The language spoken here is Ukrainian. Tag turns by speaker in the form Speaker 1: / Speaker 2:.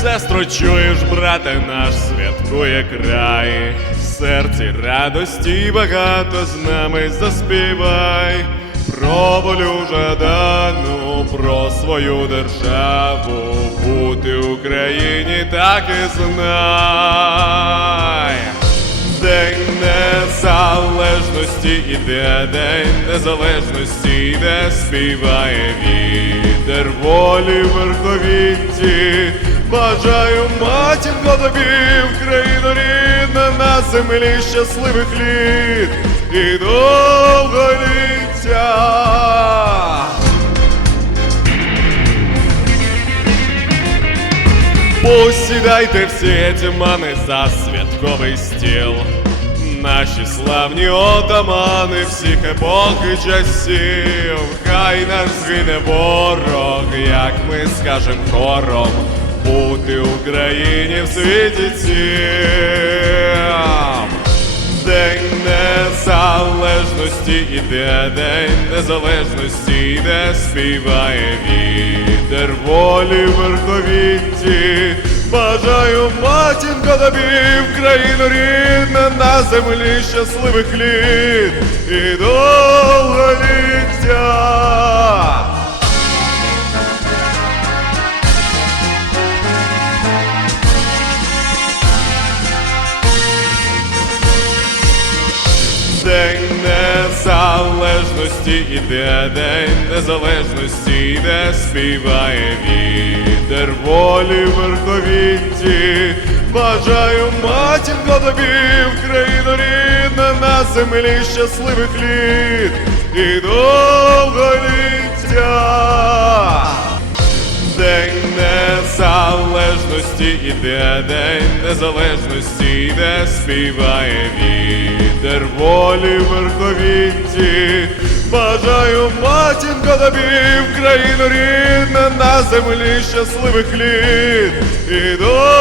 Speaker 1: Прочуєш, брате, наш святкує край, в серці радості багато з нами заспівай. Про волю жадану, про свою державу, бути Україні так і знай. День незалежності іде, день незалежності іде, співає вітер волі верховітті. Бажаю матінко тобі, Україно рідна, на землі щасливих літ і довголіття. Посідайте всі етімани за святковий стіл. Наші славні отамани всіх епох і часів. Хай нас згине ворог, як ми скажем хором, бути Україні в світі цім. День незалежності іде, день незалежності іде, співає вітер волі верховітті. Бажаю матінко тобі, Україну рідна, на землі щасливих літ і незалежності іде, день незалежності іде, співає вітер волі верховітті. Бажаю матінко тобі, Україно рідна, на землі щасливих літ і довголіття. День незалежності іде, день незалежності іде, співає вітер волі верховітті. Бажаю матінко тобі, країну рідна, на землі щасливих літ і довголіття.